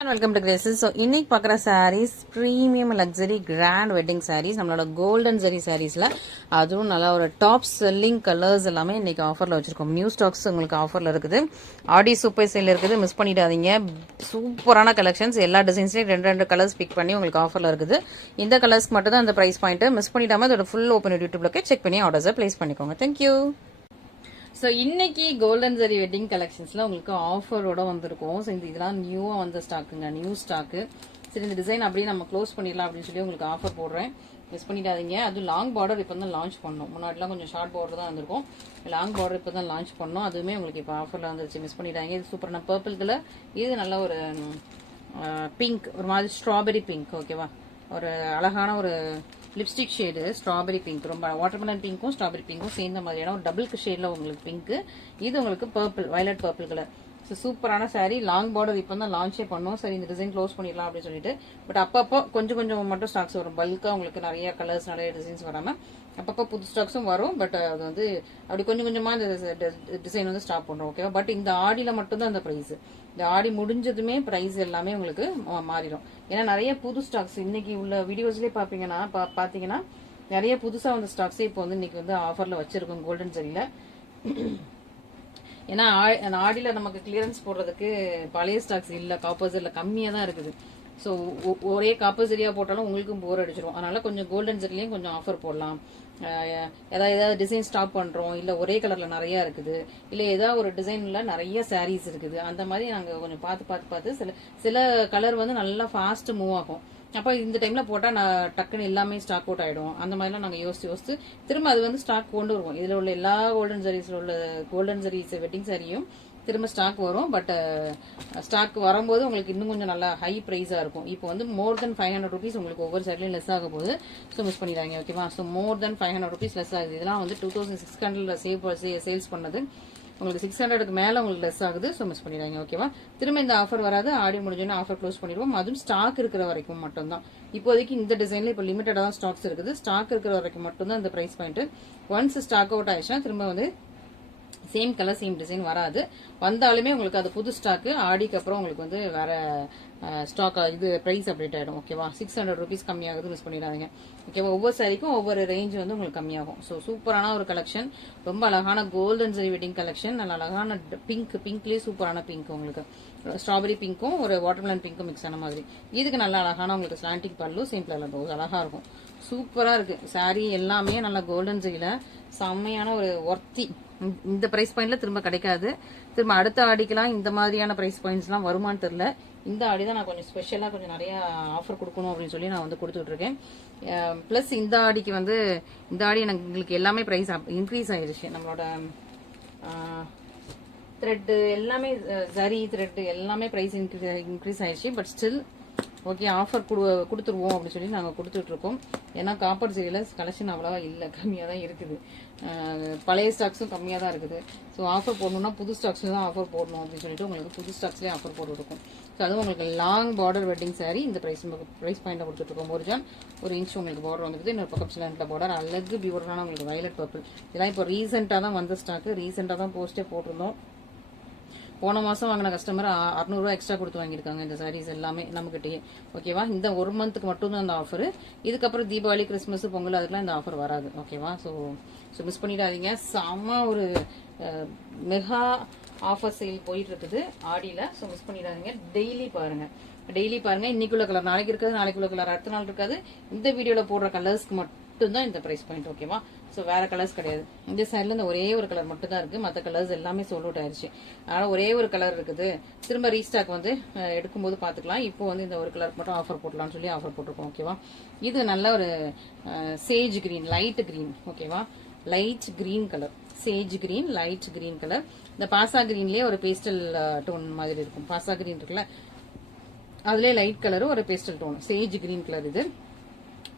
Welcome to Graces. So இன்னைக்கு பார்க்குற sarees premium luxury grand wedding sarees, நம்மளோட golden zari சாரீஸில் அதுவும் நல்லா ஒரு டாப் செல்லிங் கலர்ஸ் எல்லாமே இன்னைக்கு ஆஃபரில் வச்சுருக்கோம். நியூ ஸ்டாக்ஸ் உங்களுக்கு ஆஃபரில் இருக்குது. ஆடி சூப்பர் சேல் இருக்குது, மிஸ் பண்ணிடாதீங்க. சூப்பரான கலெக்ஷன்ஸ், எல்லா டிசைன்ஸ்லேயும் ரெண்டு கலர்ஸ் பிக் பண்ணி உங்களுக்கு ஆஃபரில் இருக்குது. இந்த கலர்ஸ்க்கு மட்டும் தான் அந்த ப்ரைஸ் பாயிண்ட்டு. மிஸ் பண்ணிடாமல் அதோட ஃபுல் ஓப்பன் யூடியூப்ல செக் பண்ணி ஆர்டர்ஸை ப்ளேஸ் பண்ணிக்கோங்க. தேங்க்யூ. ஸோ இன்னைக்கு கோல்டன் ஜரி வெட்டிங் கலெக்ஷன்ஸ்ல உங்களுக்கு ஆஃபரோட வந்திருக்கும். ஸோ இதெல்லாம் நியூவா வந்த ஸ்டாக்குங்க, நியூ ஸ்டாக்கு. சரி, இந்த டிசைன் அப்படியே நம்ம க்ளோஸ் பண்ணிடலாம் அப்படின்னு சொல்லி உங்களுக்கு ஆஃபர் போடுறேன். மிஸ் பண்ணிடாதீங்க. அதுவும் லாங் பார்டர் இப்போ தான் லான்ச் பண்ணோம். முன்னாடிலாம் கொஞ்சம் ஷார்ட் பார்டர் தான் வந்திருக்கும். லாங் பார்டர் இப்போ தான் லான்ச் பண்ணோம். அதுவுமே உங்களுக்கு இப்போ ஆஃபரில் வந்துருச்சு. மிஸ் பண்ணிடாதீங்க. இது சூப்பரான பர்பிள் கலர். இது நல்ல ஒரு பிங்க், ஒரு மாதிரி ஸ்ட்ராபெரி பிங்க். ஓகேவா, ஒரு அழகான ஒரு லிப்ஸ்டிக் ஷேடு ஸ்ட்ராபெரி பிங்க். ரொம்ப வாட்டர்மெலன் பிங்க்கும் ஸ்ட்ராபெரி பிங்க்கும் சேர்ந்த மாதிரியான ஒரு டபுள் ஷேட்ல உங்களுக்கு பிங்க். இது உங்களுக்கு purple, violet purple colour. So சூப்பரான சாரீ. லாங் பார்டர் இப்போ தான் லான்ச்சே பண்ணோம். சரி, இந்த டிசைன் க்ளோஸ் பண்ணிடலாம் அப்படின்னு சொல்லிட்டு. பட் அப்பப்போ கொஞ்சம் கொஞ்சம் மட்டும் ஸ்டாக்ஸ் வரும். பல்கா உங்களுக்கு நிறைய கலர்ஸ், நிறைய டிசைன்ஸ் வராமல் அப்பப்போ புது ஸ்டாக்ஸும் வரும். பட் அது வந்து அப்படி கொஞ்சம் கொஞ்சமா இந்த டிசைன் வந்து ஸ்டாப் பண்றோம். ஓகேவா, பட் இந்த ஆடியில மட்டும்தான் அந்த ப்ரைஸ். இந்த ஆடி முடிஞ்சதுமே ப்ரைஸ் எல்லாமே உங்களுக்கு மாறிடும். ஏன்னா நிறைய புது ஸ்டாக்ஸ் இன்னைக்கு உள்ள வீடியோஸ்லேயே பாத்தீங்கன்னா நிறைய புதுசா வந்த ஸ்டாக்ஸே இப்போ வந்து இன்னைக்கு வந்து ஆஃபர்ல வச்சிருக்கோம் கோல்டன் ஜரியில. ஏன்னா ஆடியில நமக்கு கிளியரன்ஸ் போடுறதுக்கு பழைய ஸ்டாக்ஸ் இல்ல, காப்பர்ஸ் இல்ல, கம்மியா தான் இருக்குது. ஸோ ஒரே காப்பர் சரியா போட்டாலும் உங்களுக்கும் போர் அடிச்சிடும். அதனால கொஞ்சம் கோல்டன் ஜரிலையும் கொஞ்சம் ஆஃபர் போடலாம். ஏதாவது டிசைன் ஸ்டாப் பண்றோம், இல்ல ஒரே கலர்ல நிறைய இருக்குது, இல்ல ஏதாவது ஒரு டிசைன்ல நிறைய சாரீஸ் இருக்குது, அந்த மாதிரி நாங்க கொஞ்சம் பார்த்து சில கலர் வந்து நல்லா ஃபாஸ்ட் மூவ் ஆகும். அப்ப இந்த டைம்ல போட்டா நான் டக்குன்னு எல்லாமே ஸ்டாக் அவுட் ஆயிடும். அந்த மாதிரிலாம் நாங்க யோசிச்சு திரும்ப அது வந்து ஸ்டாக் கொண்டு வருவோம். இதுல உள்ள எல்லா கோல்டன் சாரீஸ்ல உள்ள கோல்டன் சாரீஸ் வெட்டிங் சாரியும் திரும்ப ஸ்டாக் வரும். பட் ஸ்டாக் வரும்போது உங்களுக்கு இன்னும் கொஞ்சம் நல்லா ஹை பிரைஸா இருக்கும். இப்போ வந்து மோர் தென் 500 rupees உங்களுக்கு ஒவ்வொரு சைட்லயும் லெஸ் ஆக போகுது. ஸோ மிஸ் பண்ணிடுறாங்க. ஓகேவா, ஸோ மோர் தென் 500 rupees லெஸ் ஆகுது. இதெல்லாம் வந்து 2600 சேல்ஸ் பண்ணது உங்களுக்கு 600க்கு மேல உங்களுக்கு லெஸ் ஆகுது. ஸோ மிஸ் பண்ணிடுறாங்க. ஓகேவா, திரும்ப இந்த ஆஃபர் வராது. ஆடி முடிஞ்சோன்னா ஆஃபர் க்ளோஸ் பண்ணிடுவோம். அதுவும் ஸ்டாக் இருக்கிற வரைக்கும் மட்டும் தான். இப்போதைக்கு இந்த டிசைன்ல இப்போ லிமிட்டடா தான் ஸ்டாக்ஸ் இருக்குது. ஸ்டாக் இருக்கிற வரைக்கும் மட்டும் தான் இந்த price point. Once stock out ஆயிடுச்சுன்னா திரும்ப வந்து சேம் கலர் சேம் டிசைன் வராது. வந்தாலுமே உங்களுக்கு அது புது ஸ்டாக்கு. ஆடிக்கு அப்புறம் உங்களுக்கு வந்து வேற ஸ்டாக் இது பிரைஸ் அப்டேட் ஆயிடும். ஓகேவா, 600 rupees கம்மியாகுது, மிஸ் பண்ணிடாதீங்க. ஓகேவா, ஒவ்வொரு சாரிக்கும் ஒவ்வொரு ரேஞ்ச் வந்து உங்களுக்கு கம்மியாகும். ஸோ சூப்பரான ஒரு கலெக்ஷன், ரொம்ப அழகான கோல்டன் ஜரி வெட்டிங் கலெக்ஷன். நல்ல அழகான பிங்க்லயே சூப்பரான பிங்க், உங்களுக்கு ஸ்ட்ராபெரி பிங்க்கும் ஒரு வாட்டர்மெலன் பிங்க்கும் மிக்ஸ் ஆன மாதிரி. இதுக்கு நல்ல அழகான உங்களுக்கு ஸ்லாண்டிங் பல்லு, சிம்பிள் அழகா இருக்கும். சூப்பரா இருக்கு சாரி எல்லாமே. நல்ல கோல்டன் ஜரியில செம்மையான ஒரு ஒர்த்தி. இந்த பிரைஸ் பாயிண்ட்ல திரும்ப கிடைக்காது. திரும்ப அடுத்த ஆடிக்கெல்லாம் இந்த மாதிரியான பிரைஸ் பாயிண்ட்ஸ் எல்லாம் வருமானு தெரியல. இந்த ஆடி தான் நான் கொஞ்சம் ஸ்பெஷலா கொஞ்சம் நிறைய ஆஃபர் கொடுக்கணும் அப்படின்னு சொல்லி நான் வந்து கொடுத்துட்டு இருக்கேன். பிளஸ் இந்த ஆடிக்கு வந்து இந்த ஆடி எங்களுக்கு எல்லாமே பிரைஸ் இன்க்ரீஸ் ஆயிருச்சு. நம்மளோட த்ரெட் எல்லாமே, ஜரி த்ரெட் எல்லாமே பிரைஸ் இன்க்ரீஸ் ஆயிடுச்சு. பட் ஸ்டில் ஓகே, ஆஃபர் கொடுத்துருவோம் அப்படின்னு சொல்லி நாங்கள் கொடுத்துட்டு இருக்கோம். ஏன்னா காப்பர் ஜரியில கலெக்ஷன் அவ்வளவா இல்லை, கம்மியாக தான் இருக்குது. பழைய ஸ்டாக்ஸும் கம்மியாக தான் இருக்குது. ஸோ ஆஃபர் போடணும்னா புது ஸ்டாக்ஸ்ல தான் ஆஃபர் போடணும் அப்படின்னு சொல்லிட்டு உங்களுக்கு புது ஸ்டாக்ஸ்லேயே ஆஃபர் போட்டுருக்கும். ஸோ அதுவும் உங்களுக்கு லாங் பார்டர் வெட்டிங் சாரி. இந்த ப்ரைஸ் பாயிண்ட்டை கொடுத்துட்டு இருக்கோம். ஒரு இன்ச் உங்களுக்கு பார்டர் வந்துருக்குது. இன்னொரு பக்கம் சிலண்ட்ல பார்டர் அழகு பியூட்டிஃபுல்லான உங்களுக்கு வயலட் பர்பிள். இதெல்லாம் இப்போ ரீசெண்டாக தான் வந்த ஸ்டாக்கு. ரீசெண்டாக தான் போஸ்டே போட்டிருந்தோம். போன மாசம் வாங்கின கஸ்டமர் 600 ரூபாய் எக்ஸ்ட்ரா கொடுத்து வாங்கியிருக்காங்க இந்த சாரீஸ் எல்லாமே நம்மகிட்டயே. ஓகேவா, இந்த ஒரு மந்த்துக்கு மட்டும் தான் அந்த ஆஃபர். இதுக்கப்புறம் தீபாவளி, கிறிஸ்மஸ், பொங்கல் அதுக்கெல்லாம் இந்த ஆஃபர் வராது. ஓகேவா, ஸோ மிஸ் பண்ணிடாதீங்க. செம்ம ஒரு மெகா ஆஃபர் சேல் போயிட்டு இருக்குது ஆடியில. ஸோ மிஸ் பண்ணிடாதீங்க. டெய்லி பாருங்க. இன்னைக்குள்ள கலர் நாளைக்கு இருக்காது, நாளைக்குள்ள கலர் அடுத்த நாள் இருக்காது. இந்த வீடியோல போடுற கலர்ஸ்க்கு மட்டும்தான் இந்த பிரைஸ் பாயிண்ட். ஓகேவா, ஸோ வேற கலர்ஸ் கிடையாது. இந்த சைட்ல இந்த ஒரே ஒரு கலர் மட்டும் தான் இருக்கு. மற்ற கலர்ஸ் எல்லாமே சோல்ட் அவுட் ஆயிருச்சு. அதனால ஒரே ஒரு கலர் இருக்குது. திரும்ப ரீஸ்டாக் வந்து எடுக்கும்போது பாத்துக்கலாம். இப்போ வந்து இந்த ஒரு கலருக்கு மட்டும் ஆஃபர் போடலாம்னு சொல்லி ஆஃபர் போட்டிருக்கோம். ஓகேவா, இது நல்ல ஒரு சேஜ் கிரீன், லைட் கிரீன். ஓகேவா, light green colour, Sage green, light green colour. இந்த பாசா கிரீன்லயே ஒரு பேஸ்டல் டோன் மாதிரி இருக்கும். பாசா கிரீன் இருக்குல்ல, அதுலயே லைட் கலர், ஒரு pastel tone, sage green colour. இது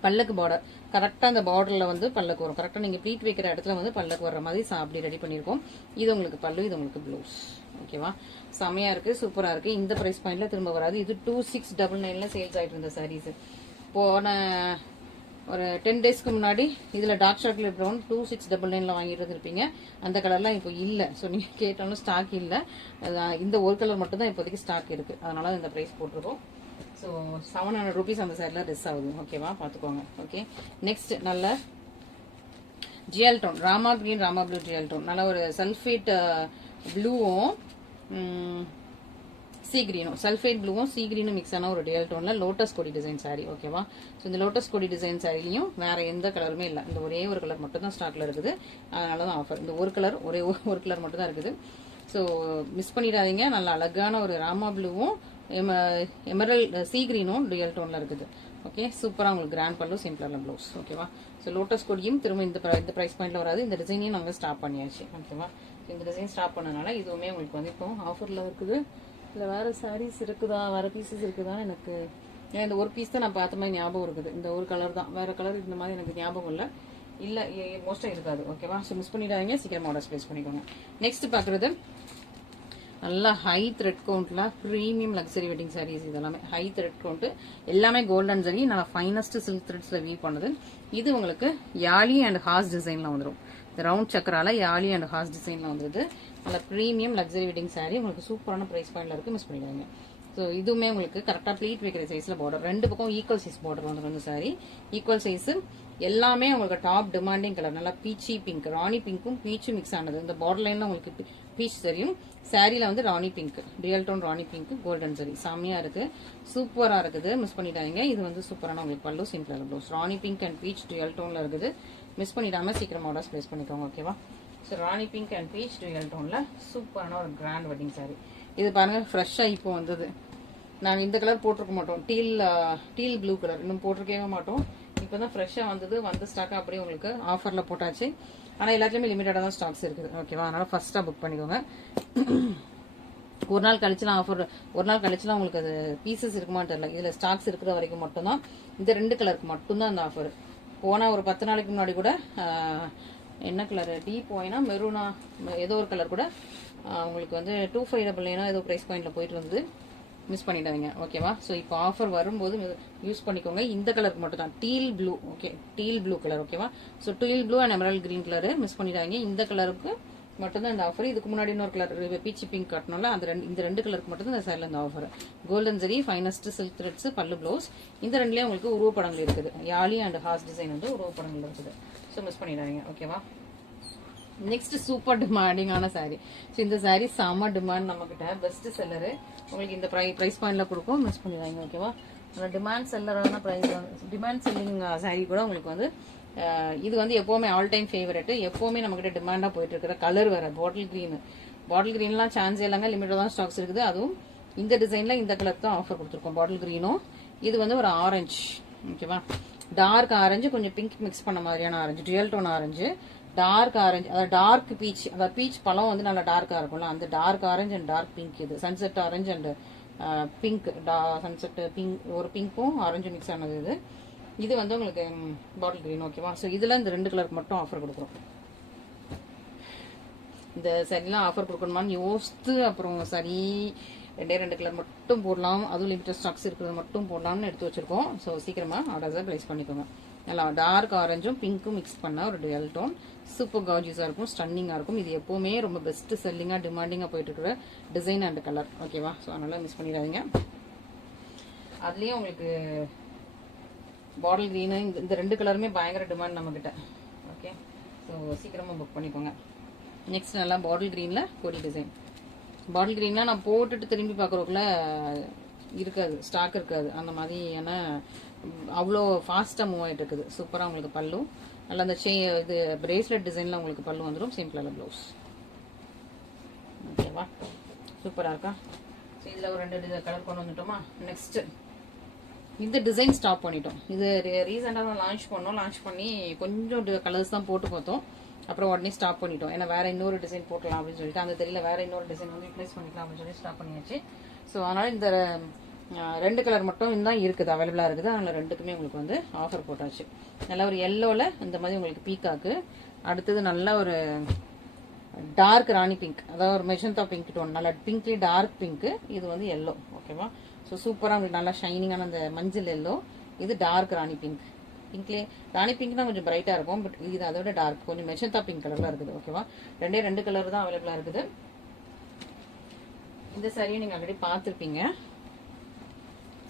பல்லக்கு பார்டர், கரெக்டா அந்த பார்டர்ல வந்து பல்லக்கு வரும். கரெக்டா நீங்க ப்ளீட் வைக்கிற இடத்துல வந்து பல்லக்கு வர்ற மாதிரி அப்படி ரெடி பண்ணிருக்கோம். இது உங்களுக்கு பல்லு, இது உங்களுக்கு ப்ளவுஸ். ஓகேவா, செமையா இருக்கு, சூப்பரா இருக்கு. இந்த பிரைஸ் பாயிண்ட்ல திரும்ப வராது. இது 2699 சேல்ஸ் ஆயிட்டு இருந்த சாரீஸ். போன ஒரு 10 டேஸ்க்கு முன்னாடி இதில் டார்க் சாக்லேட் ப்ரௌன் 2699 வாங்கிட்டு வந்துருப்பீங்க. அந்த கலர்லாம் இப்போ இல்லை. ஸோ நீங்கள் கேட்டாலும் ஸ்டாக் இல்லை. இந்த ஒரு கலர் மட்டும் தான் இப்போதைக்கு ஸ்டாக் இருக்குது. அதனால இந்த ப்ரைஸ் போட்டிருக்கோம். ஸோ 700 rupees அந்த சைடில் ரெஸ் ஆகுது. ஓகேவா, பார்த்துக்கோங்க. ஓகே, நெக்ஸ்ட் நல்ல GL tone, Rama green Rama blue GL tone. நல்ல ஒரு சல்ஃபேட் ப்ளூவும் சி கிரீனும், சல்ஃபேட் ப்ளூவும் சி கிரீனும் மிக்ஸ் ஆன ஒரு டிஎல் டோன்ல லோட்டஸ் கொடி டிசைன் சாரி. ஓகேவா, ஸோ இந்த லோட்டஸ் கொடி டிசைன் சாரிலையும் வேற எந்த கலருமே இல்லை. இந்த ஒரே ஒரு கலர் மட்டும் தான் ஸ்டாக்ல இருக்குது. அதனால தான் ஆஃபர். இந்த ஒரு கலர் ஒரு கலர் மட்டும் தான் இருக்குது. ஸோ மிஸ் பண்ணிடாதீங்க. நல்ல அழகான ஒரு ராமா ப்ளூவும் எமரல்ட் சி கிரீனும் டிஎல் டோன்ல இருக்குது. ஓகே, சூப்பராக உங்களுக்கு கிராண்ட் பல்லு, சிம்பிளான ப்ளவுஸ். ஓகேவா, ஸோ லோட்டஸ் கொடியும் திரும்ப இந்த ப்ரைஸ் பாயிண்ட்ல வராது. இந்த டிசைனையும் நாங்கள் ஸ்டாப் பண்ணியாச்சு. ஓகேவா, இந்த டிசைன் ஸ்டாப் பண்ணனால இதுவுமே உங்களுக்கு வந்து இப்போ ஆஃபர்ல இருக்குது. இல்லை வேறு சாரீஸ் இருக்குதா, வேறு பீசஸ் இருக்குதான்னு எனக்கு இந்த ஒரு பீஸ் தான் நான் பார்த்த மாதிரி ஞாபகம் இருக்குது. இந்த ஒரு கலர் தான், வேறு கலர் இந்த மாதிரி எனக்கு ஞாபகம் இல்லை மோஸ்ட்டாக இருக்காது. ஓகேவா, ஸோ மிஸ் பண்ணிடாதீங்க. சீக்கிரம் ஆர்டர்ஸ் ப்ளேஸ் பண்ணிக்கோங்க. நெக்ஸ்ட் பார்க்குறது நல்லா ஹை த்ரெட் கவுண்ட்ல ப்ரீமியம் லக்ஸரி வெட்டிங் சாரீஸ். இதெல்லாமே ஹை த்ரெட் கவுண்ட், எல்லாமே கோல்டன் ஜரி, நல்லா ஃபைனஸ்ட் சில்க் த்ரெட்ஸ்ல வீவ் பண்ணுது. இது உங்களுக்கு யாலி அண்ட் ஹார்ஸ் டிசைன்ல வந்துடும். இந்த ரவுண்ட் சக்கரால யாலி அண்ட் ஹார்ஸ் டிசைன்ல வந்துருது. நல்ல ப்ரீமியம் லக்ஸரி வெட்டிங் சாரி. உங்களுக்கு சூப்பரான ப்ரைஸ் பாயிண்ட்ல இருக்கு, மிஸ் பண்ணிடுவாங்க. ஸோ இதுவுமே உங்களுக்கு கரெக்டாக ப்ளீட் வைக்கிற சைஸ்ல பார்டர், ரெண்டு பக்கம் ஈக்குவல் சைஸ் பார்டர் வந்துடும். இந்த சாரி ஈக்குவல் சைஸ், எல்லாமே உங்களுக்கு டாப் டிமாண்டிங் கலர். நல்லா பீச்சி பிங்க், ராணி பிங்க்கும் பீச்சும் மிக்ஸ் ஆனது. இந்த பார்டர் லைன்ல உங்களுக்கு பீச் தெரியும். சாரியில வந்து ராணி பிங்க், ரியல் டோன் ராணி பிங்க், கோல்டன் சரி, செம்மையா இருக்கு, சூப்பரா இருக்குது, மிஸ் பண்ணிட்டாங்க. இது வந்து சூப்பரான உங்களுக்கு பல்லு, சிம்பிளான blouse. Rani pink and peach real டோன்ல இருக்குது, மிஸ் பண்ணிடாம சீக்கிரம் ஆர்டர்ஸ் பிளேஸ் பண்ணிக்கோங்க. ஓகேவா, so Rani pink and peach real டோன்ல சூப்பரான ஒரு கிராண்ட் வெட்டிங் சாரி. இது பாருங்க, ஃப்ரெஷ்ஷா இப்போ வந்தது. நாங்கள் இந்த கலர் போட்டிருக்க மாட்டோம், டீல் ப்ளூ கலர் இன்னும் போட்டிருக்கவே மாட்டோம். இப்போதான் ஃப்ரெஷ்ஷாக வந்தது, வந்து ஸ்டாக்காக அப்படியே உங்களுக்கு ஆஃபரில் போட்டாச்சு. ஆனால் எல்லாத்துலேயுமே லிமிட்டடாக தான் ஸ்டாக்ஸ் இருக்குது. ஓகேவா, அதனால் ஃபஸ்ட்டாக புக் பண்ணிக்கோங்க. ஒரு நாள் கழிச்சுலாம் ஆஃபர், ஒரு நாள் கழிச்சுலாம் உங்களுக்கு அது பீசஸ் இருக்குமான்னு தெரியல. இதில் ஸ்டாக்ஸ் இருக்கிற வரைக்கும் மட்டும்தான், இந்த ரெண்டு கலருக்கு மட்டும்தான் அந்த ஆஃபர். போனால் ஒரு 10 நாளைக்கு முன்னாடி கூட என்ன கலர் டீப் போயினா மெரூனா ஏதோ ஒரு கலர் கூட உங்களுக்கு வந்து 2599 ஏதோ ப்ரைஸ் பாயிண்ட்ல போயிட்டு இருந்தது, மிஸ் பண்ணிடாதீங்க. ஓகேவா, ஸோ இப்போ ஆஃபர் வரும்போது யூஸ் பண்ணிக்கோங்க. இந்த கலருக்கு மட்டும் தான், teal blue. Okay, teal blue colour. ஓகேவா, so teal blue and emerald green colour மிஸ் பண்ணிடாதீங்க. இந்த கலருக்கு மட்டும்தான் இந்த ஆஃபர். இதுக்கு முன்னாடி இன்னொரு கலர் பீச்சி பிங்க் காட்டணும்ல, இந்த ரெண்டு கலருக்கு மட்டும் தான் இந்த சைடில் இந்த offer. Golden zari, finest silk threads, பல்லு ப்ளவுஸ். இந்த ரெண்டுலேயே உங்களுக்கு உருவப்படங்கள் இருக்குது. யாலி அண்ட் ஹார்ஸ் டிசைன் வந்து உருவப்படங்கள் இருக்குது. ஸோ மிஸ் பண்ணிடாதீங்க. ஓகேவா, நெக்ஸ்ட் சூப்பர் டிமாண்டிங்கான சாரி. ஸோ இந்த சாரி செம்ம டிமாண்ட் நம்மகிட்ட, பெஸ்ட் செல்லரு. உங்களுக்கு இந்த ப்ரைஸ் பாயிண்ட்ல கொடுக்கும், மிஸ் பண்ணிடுவாங்க. ஓகேவா, டிமாண்ட் செல்லரான ப்ரைஸ், டிமாண்ட் செல்லிங் சாரி கூட உங்களுக்கு வந்து இது வந்து எப்பவுமே ஆல் டைம் ஃபேவரட், எப்பவுமே நம்மகிட்ட டிமாண்டா போயிட்டு இருக்கிற கலர் வேற. பாட்டில் கிரீன்லாம் சான்ஸ் இல்லைங்க, லிமிட்டட் தான் ஸ்டாக்ஸ் இருக்குது. அதுவும் இந்த டிசைன்ல இந்த கலர் தான் ஆஃபர் கொடுத்துருக்கோம், பாட்டில் கிரீனும். இது வந்து ஒரு ஆரஞ்சு. ஓகேவா, டார்க் ஆரஞ்சு, கொஞ்சம் பிங்க் மிக்ஸ் பண்ண மாதிரியான orange, real tone orange, dark orange, அதாவது டார்க் பீச், அதாவது பீச் பழம் வந்து நல்லா டார்க்கா இருக்கும்ல, அந்த dark orange and dark pink. இது sunset orange and pink, sunset pink, ஒரு பிங்க்கும் ஆரஞ்சு மிக்ஸ் ஆனது. இது வந்து உங்களுக்கு பாட்டில் கிரீன். ஓகேவா, ஸோ இதுல இந்த ரெண்டு கலருக்கு மட்டும் ஆஃபர் கொடுக்குறோம். இந்த சரிலாம் ஆஃபர் கொடுக்கணுமான்னு யோசித்து அப்புறம் சரி ரெண்டு கலர் மட்டும் போடலாம், அதுவும் லிமிட்டட் ஸ்டாக்ஸ் இருக்கிறது மட்டும் போடலாம்னு எடுத்து வச்சிருக்கோம். ஸோ சீக்கிரமா ஆர்டர்ஸை பிளேஸ் பண்ணிக்கோங்க. நல்லா டார்க் ஆரஞ்சும் பிங்க்கும் மிக்ஸ் பண்ண ஒரு டுவெல் டோன், சூப்பர் கார்ஜியஸா இருக்கும், ஸ்டன்னிங்கா இருக்கும். இது எப்பவுமே ரொம்ப பெஸ்ட் செல்லிங்கா டிமாண்டிங்கா போயிட்டு இருக்கிற டிசைன் அண்ட் கலர். ஓகேவா, ஸோ அதனால மிஸ் பண்ணிடாதீங்க. அதுலயும் உங்களுக்கு பாட்டில் கிரீனு, இந்த ரெண்டு கலருமே பயங்கர டிமாண்ட் நம்ம கிட்ட. ஓகே, ஸோ சீக்கிரமா புக் பண்ணிக்கோங்க. நெக்ஸ்ட் நல்லா பாட்டில் கிரீன்ல கொடி டிசைன். பாட்டில் கிரீன்ல நான் போட்டுட்டு திரும்பி பார்க்குறதுக்குள்ள இருக்காது, ஸ்டாக் இருக்காது. அந்த மாதிரியான அவ்வளோ ஃபாஸ்ட்டாக மூவ் ஆகிட்டு இருக்குது. சூப்பராக உங்களுக்கு பல்லு, நல்லா அந்த இது பிரேஸ்லெட் டிசைனில் உங்களுக்கு பல்லு வந்துடும், சேம் கலர் ப்ளவுஸ். ஓகேவா, சூப்பராக இருக்கா. ஸோ இதில் ஒரு 2 கலர் கொண்டு வந்துட்டோமா. நெக்ஸ்ட் இந்த டிசைன் ஸ்டாப் பண்ணிட்டோம். இது ரீசெண்டாக லான்ச் பண்ணோம், லான்ச் பண்ணி கொஞ்சம் கலர்ஸ் தான் போட்டு பார்த்தோம், அப்புறம் உடனே ஸ்டாப் பண்ணிட்டோம். ஏன்னா வேற இன்னொரு டிசைன் போட்டலாம் அப்படின்னு சொல்லிட்டு, அந்த தெரியல வேற இன்னொரு டிசைன் வந்து ரிப்ளேஸ் பண்ணிக்கலாம் அப்படின்னு சொல்லி ஸ்டாப் பண்ணியாச்சு. ஸோ அதனால இந்த 2 கலர் மட்டும் தான் இருக்குது, அவைலபிளா இருக்குது. அதனால ரெண்டுக்குமே உங்களுக்கு வந்து ஆஃபர் போட்டாச்சு. நல்ல ஒரு எல்லோல இந்த மாதிரி உங்களுக்கு பீக்காக்கு, அடுத்தது நல்ல ஒரு டார்க் ராணி பிங்க், அதாவது ஒரு மெஜந்தா பிங்க் டோன், நல்ல பிங்க்லி டார்க் பிங்க். இது வந்து எல்லோ. ஓகேவா, ஸோ சூப்பராக உங்களுக்கு நல்லா ஷைனிங்கான அந்த மஞ்சள் எல்லோ. இது டார்க் ராணி பிங்க். பிங்க்லேயே ராணி பிங்க் தான் கொஞ்சம் பிரைட்டாக இருக்கும். பட் இது அதோட டார்க், கொஞ்சம் மெஜந்தா பிங்க் கலரில் இருக்குது. ஓகேவா, ரெண்டு கலர் தான் அவைலபிளாக இருக்குது. இந்த சாரியை நீங்கள் ஆல்ரெடி பார்த்துருப்பீங்க.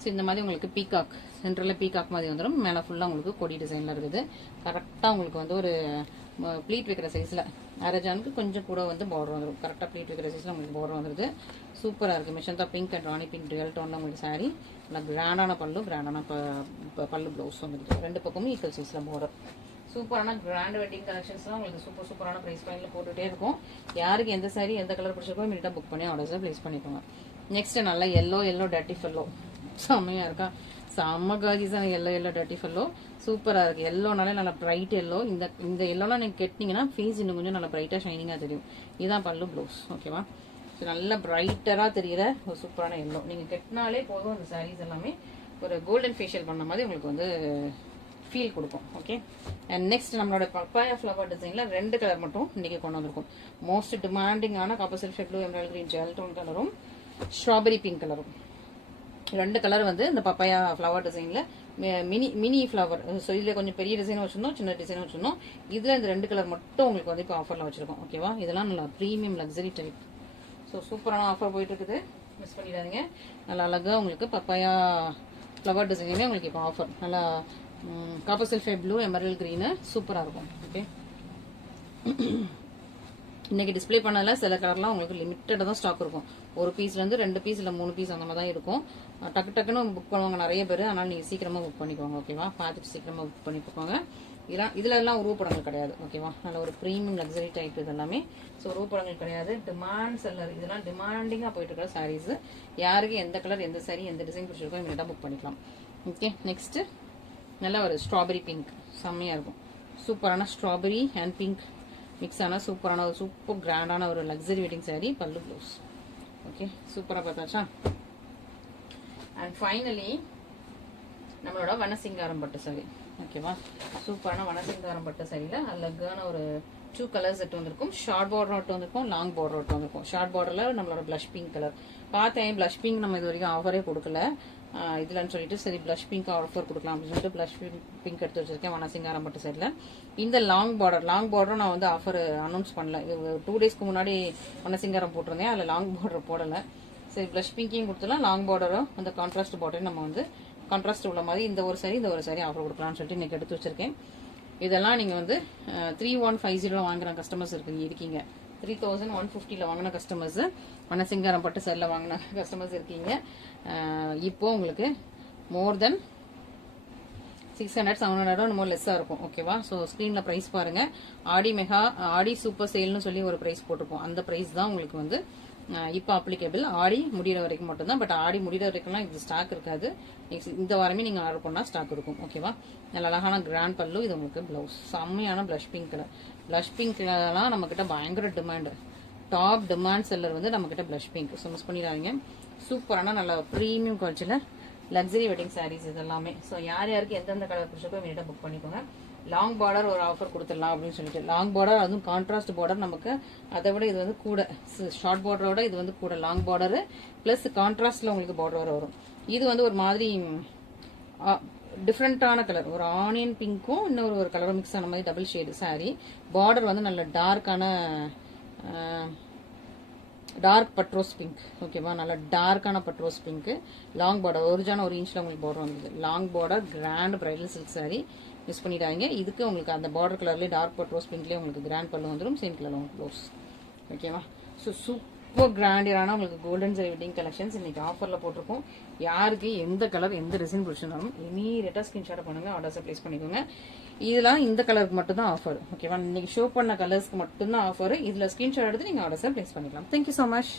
ஸோ இந்த மாதிரி உங்களுக்கு பீகாக், சென்டரில் பீகாக் மாதிரி வந்துடும். மேலே ஃபுல்லாக உங்களுக்கு கொடி டிசைனில் இருக்குது. கரெக்டாக உங்களுக்கு வந்து ஒரு ப்ளீட் வைக்கிற சைஸில் அரஜானுக்கு கொஞ்சம் கூட வந்து பார்டர் வந்துடும். கரெக்டாக ப்ளீட் வைக்கிற சைஸில் உங்களுக்கு பார்டர் வந்துடுது. சூப்பராக இருக்குது. Magenta pink and rani pink dual tone உங்களுக்கு சாரி. நல்லா கிராண்டான பல்லு, கிராண்டான பல்லு ப்ளவுஸ் வந்துடுது. ரெண்டு பக்கமும் ஈக்குவல் சைஸில் பார்டர். சூப்பரான கிராண்ட் வெட்டிங் கலெக்ஷன்ஸ்லாம் உங்களுக்கு சூப்பரான ப்ரைஸ் பாயிண்டில் போட்டுகிட்டே இருக்கும். யாருக்கு எந்த சாரி எந்த கலர் பிடிச்சிருக்கோ இமீடியட்டாக புக் பண்ணி ஆர்டர்ஸில் ப்ளேஸ் பண்ணிக்கோங்க. நெக்ஸ்ட் நல்லா எல்லோ டர்ட்டி ஃபெல்லோ செம்மையாக இருக்கா, செம்ம காகிஸான எல்லோ டர்ட்டி ஃபெல்லோ சூப்பராக இருக்குது. எல்லோனாலே நல்லா பிரைட் எல்லோ. இந்த எல்லோலாம் நீங்கள் கெட்டிங்கன்னா ஃபேஸ் இன்னும் கொஞ்சம் நல்லா பிரைட்டாக ஷைனிங்காக தெரியும். இதுதான் பல்லு ப்ளவுஸ். ஓகேவா, ஸோ நல்லா பிரைட்டராக தெரியுற ஒரு சூப்பரான எல்லோ. நீங்கள் கெட்டினாலே போதும் அந்த சாரீஸ் எல்லாமே ஒரு கோல்டன் ஃபேஷியல் பண்ண மாதிரி உங்களுக்கு வந்து ஃபீல் கொடுக்கும். ஓகே, அண்ட் நெக்ஸ்ட் நம்மளோட பப்பாயா ஃப்ளவர் டிசைனில் 2 கலர் மட்டும் இன்றைக்கி கொண்டு வந்திருக்கும். மோஸ்ட் டிமாண்டிங்கான copper silk shade blue, emerald green, gel tone கலரும் ஸ்ட்ராபெரி பிங்க் கலரும். 2 கலர் வந்து இந்த பப்பாயா ஃப்ளவர் டிசைனில் மினி ஃப்ளவர். ஸோ இதில் கொஞ்சம் பெரிய டிசைன் வச்சுருந்தோம், சின்ன டிசைன் வச்சுருந்தோம். இதில் இந்த 2 கலர் மட்டும் உங்களுக்கு வந்து இப்போ ஆஃபரில் வச்சுருக்கோம். ஓகேவா, இதெல்லாம் நல்லா ப்ரீமியம் லக்ஸரி டைப். ஸோ சூப்பரான ஆஃபர் போயிட்டு இருக்குது, மிஸ் பண்ணிடாதீங்க. நல்லா அழகாக உங்களுக்கு பப்பாயா ஃப்ளவர் டிசைனுமே உங்களுக்கு இப்போ ஆஃபர். நல்லா copper silk shade blue, emerald green சூப்பராக இருக்கும். ஓகே, இன்னைக்கு டிஸ்பிளே பண்ணல சில கலர்லாம் உங்களுக்கு லிமிட்டடாக தான் ஸ்டாக் இருக்கும். ஒரு பீஸ்லேருந்து 2 பீஸ் இல்லை 3 பீஸ் அந்த மாதிரி தான் இருக்கும். டக்குன்னு புக் பண்ணுவாங்க நிறைய பேர். அதனால் நீங்கள் சீக்கிரமாக புக் பண்ணிக்கோங்க. ஓகேவா, பார்த்துட்டு சீக்கிரமாக புக் பண்ணிக்கோங்க. இதில் எல்லாம் உருவப்படங்கள் கிடையாது. ஓகேவா, நல்ல ஒரு ப்ரீமியம் லக்ஸரி டைப் இது எல்லாமே. ஸோ உருவப்படங்கள் கிடையாது, டிமாண்ட் செல்லர். இதெல்லாம் டிமாண்டிங்காக போயிட்டு இருக்கிற சாரீஸ். யாருக்கு எந்த கலர் எந்த சாரீ எந்த டிசைன் பிடிச்சிருக்கோ இமீடியட்டாக புக் பண்ணிக்கலாம். ஓகே, நெக்ஸ்ட்டு நல்ல ஒரு ஸ்ட்ராபெரி பிங்க் செம்மையாக இருக்கும். சூப்பரான ஸ்ட்ராபெரி அண்ட் பிங்க் மிக்ஸ் ஆன சூப்பரான ஒரு சூப்பர் கிராண்டான ஒரு லக்ஸரி வெட்டிங் சாரீ, பல்லு ப்ளவுஸ். ஓகே, சூப்பராக பார்த்தாச்சா. அண்ட் ஃபைனலி நம்மளோட வனசிங்காரம் பட்டு சாரி. ஓகேவா, சூப்பரான வனசிங்காரம் பட்டு சாரியில் அழகான ஒரு 2 கலர்ஸ் எட்டு வந்திருக்கும். ஷார்ட் பார்டர் ஒட்டு வந்திருக்கும், லாங் பார்டர் ஒட்டு வந்திருக்கும். ஷார்ட் பார்டரில் நம்மளோட ப்ளஷ் பிங்க் கலர் பார்த்தேன். ப்ளஷ் பிங்க் நம்ம இது வரைக்கும் ஆஃபரே கொடுக்கல இதுலன்னு சொல்லிட்டு சரி ப்ளஷ் பிங்க் ஆஃபர் கொடுக்கலாம் அப்படின்னு சொல்லிட்டு ப்ளஷ் பிங்க் எடுத்து வச்சிருக்கேன் வனசிங்காரம் பட்டு சைடில். இந்த லாங் பார்டரும் நான் வந்து ஆஃபர் அனௌன்ஸ் பண்ணல. 2 டேஸ்க்கு முன்னாடி வனசிங்காரம் போட்டிருந்தேன், அதில் லாங் பார்டர் போடலை. சரி ப்ளஷ் பிங்கையும் கொடுத்துலாம், லாங் பார்டரும் அந்த கான்ட்ராஸ்ட் பார்டரையும் நம்ம வந்து கான்ட்ராஸ்ட் உள்ள மாதிரி இந்த ஒரு சாரி ஆஃபர் கொடுக்கலாம்னு சொல்லிட்டு இன்னைக்கு எடுத்து வச்சிருக்கேன். இதெல்லாம் நீங்கள் வந்து 3150 வாங்குற கஸ்டமர்ஸ் இருக்கீங்க. 3150 வாங்கின கஸ்டமர்ஸ், வனசிங்காரம் பட்டு சைடில் வாங்கின கஸ்டமர்ஸ் இருக்கீங்க. இப்போ உங்களுக்கு மோர் தென் 600-700 நம்ம லெஸ்ஸாக இருக்கும். ஓகேவா, ஸோ ஸ்க்ரீனில் ப்ரைஸ் பாருங்கள். ஆடி சூப்பர் சேல்னு சொல்லி ஒரு ப்ரைஸ் போட்டிருப்போம். அந்த ப்ரைஸ் தான் உங்களுக்கு வந்து இப்போ அப்ளிகேபிள். ஆடி முடிகிற வரைக்கும் மட்டும்தான். பட் ஆடி முடிகிற வரைக்கும்லாம் இது ஸ்டாக் இருக்காது. இந்த வாரமே நீங்கள் ஆர்டர் பண்ணால் ஸ்டாக் இருக்கும். ஓகேவா, நல்ல அழகான கிராண்ட் பல்லு. இது உங்களுக்கு ப்ளவுஸ் செம்மையான ப்ளஷ் பிங்க் கலர். ப்ளஷ் பிங்க்லாம் நம்மக்கிட்ட பயங்கர டிமாண்டு. டாப் டிமாண்ட் செல்லர் வந்து நம்மக்கிட்ட ப்ளஷ் பிங்க். ஸோ மிஸ் பண்ணிடாதீங்க. சூப்பரான நல்ல ப்ரீமியம் குவாலிட்டியில் லக்ஸரி வெட்டிங் சாரீஸ் இது எல்லாமே. ஸோ யாருக்கு எந்தெந்த கலர் பிடிச்சிருக்கோ இமீடியட்டாக புக் பண்ணிக்கோங்க. லாங் பார்டர் ஒரு ஆஃபர் கொடுத்துடலாம் அப்படின்னு சொல்லிட்டு. லாங் பார்டர் அதுவும் கான்ட்ராஸ்ட் பார்டர் நமக்கு அதை விட இது வந்து கூட. ஷார்ட் பார்டரோட இது வந்து கூட லாங் பார்டரு ப்ளஸ் கான்ட்ராஸ்டில் உங்களுக்கு பார்டர் வரும். இது வந்து ஒரு மாதிரி டிஃப்ரெண்ட்டான கலர், ஒரு ஆனியன் பிங்க்கும் இன்னொரு கலரும் மிக்ஸ் ஆன மாதிரி டபுள் ஷேடு சாரீ. பார்டர் வந்து நல்ல டார்க் பட்ரோஸ் பிங்க். ஓகேவா, நல்ல டார்க்கான பட்ரோஸ் பிங்க். லாங் பார்டர் ஒரிஜினல் 1 இன்ச்சில் உங்களுக்கு பார்டர் வந்தது. Long border grand bridal silk saree, miss பண்ணிடாதீங்க. இதுக்கு உங்களுக்கு அந்த பார்டர் கலர்லேயே டார்க் பட்ரோஸ் பிங்க்லேயே உங்களுக்கு கிராண்ட் பல்லு வந்துடும். சேம் கலர் உங்களுக்கு ப்ளவுஸ். ஓகேவா, ஸோ சூப்பர் கிராண்டியரான உங்களுக்கு கோல்டன் சாரி வெட்டிங் கலெக்ஷன்ஸ் இன்னைக்கு ஆஃபரில் போட்டிருக்கோம். யாருக்கு எந்த கலர் எந்த டிசைன் பிடிச்சிருந்தாலும் இமீடியட்டாக ஸ்கிரீன்ஷாட் பண்ணுங்க, ஆர்டர்ஸை ப்ளேஸ் பண்ணிக்கோங்க. இதெல்லாம் இந்த கலருக்கு மட்டும் தான் ஆஃபர். ஓகேவா, இன்னைக்கு ஷோ பண்ண கலர்ஸ்க்கு மட்டும்தான் ஆஃபர். இதில் ஸ்கிரீன்ஷாட் எடுத்து நீங்கள் ஆர்டர்ஸை ப்ளேஸ் பண்ணிக்கலாம். Thank you so much.